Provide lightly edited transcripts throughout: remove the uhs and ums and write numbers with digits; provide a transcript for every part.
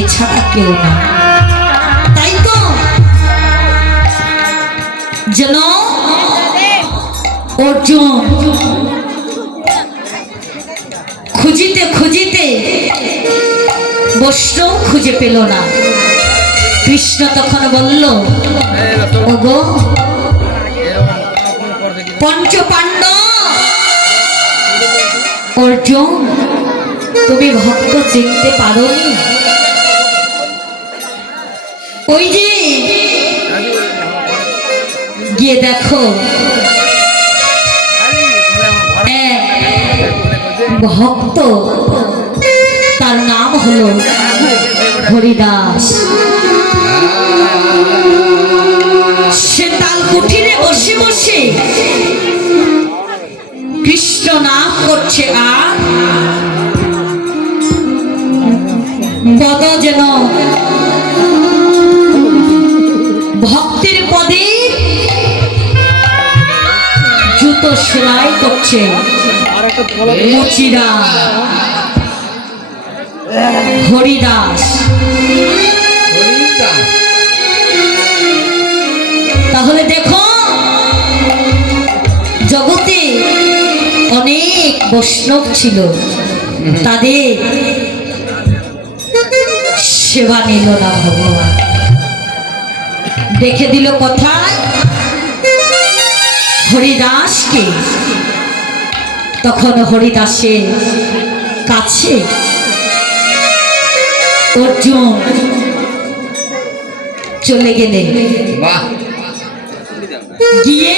এছাড়া কেউ না। তাই তো যেন অর্জুন খুঁজিতে খুঁজিতে বৈষ্ণব খুঁজে পেল না। কৃষ্ণ তখন বলল, ওগো পঞ্চ পাণ্ডব, অর্জুন তুমি ভক্ত চিনতে পারোনি? ওই যে গিয়ে দেখো ভক্ত, তার নাম হলো হরিদাস। সে তাল কুঠিরে বসে বসে কৃষ্ণ নাম করছে, আর পদ যেন ভক্তের পদে জুতো সেলাই করছে মুচিরা। হরিদাস তাহলে দেখো জগতে অনেক বৈষ্ণব ছিল, তাদের সেবা নিল না ভগবান। দেখে দিল কোথায়? হরিদাসকে। তখন হরিদাসের কাছে অর্জুন চলে গেলেন। গিয়ে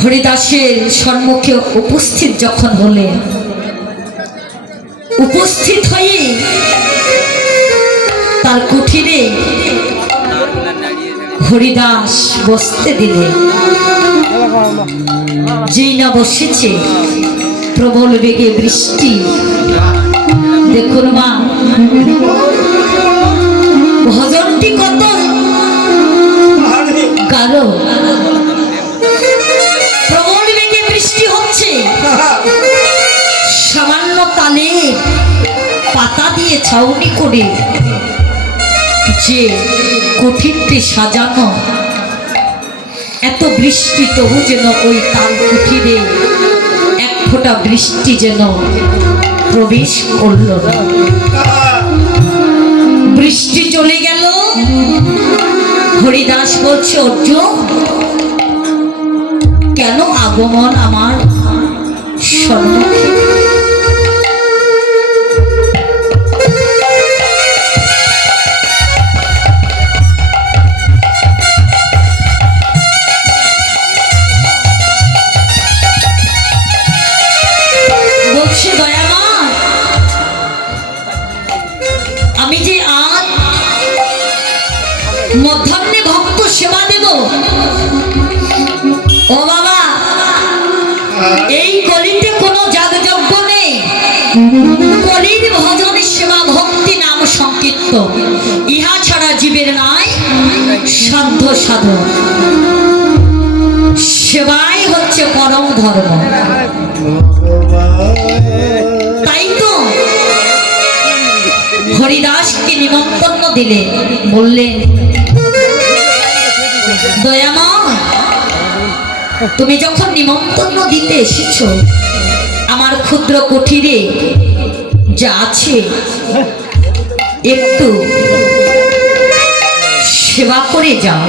হরিদাসের সম্মুখে উপস্থিত যখন হলেন, উপস্থিত হয়ে তার কুঠিরে হরিদাস বসতে দিলে। যেই না বসেছে প্রবল বেগে বৃষ্টি। দেখুন মা, ভজনটি কত গাঢ়। প্রবল বেগে বৃষ্টি হচ্ছে, সামান্য তালে পাতা দিয়ে ছাউনি করে যে কুঠিরটি সাজানো, এত বৃষ্টি তবু যেন ওই তাল কুঠিরে এক ফোঁটা বৃষ্টি যেন প্রবেশ করল না। বৃষ্টি চলে গেল। হরিদাস বলছে, অর্জুন কেন আগমন আমার সম্মুখে? বলছে, দয়াময় আমি যে আজ মধ্যাহ্নে ভক্ত সেবা দেব, ও বাবা এই কলিতে কোনো যাগযজ্ঞ নেই। কলির ভজন সেবা ভক্তি নাম সংকীর্তন, ইহা ছাড়া জীবের নাই সাধ্য সাধন। সেবাই হচ্ছে পরম ধর্ম। তাই তো হরিদাসকে নিমন্ত্রণ দিলে, বললেন, দয়াময় তুমি যখন নিমন্ত্রণ দিতে এসেছো, আমার ক্ষুদ্র কুঠিরে যা আছে একটু সেবা করে যাও।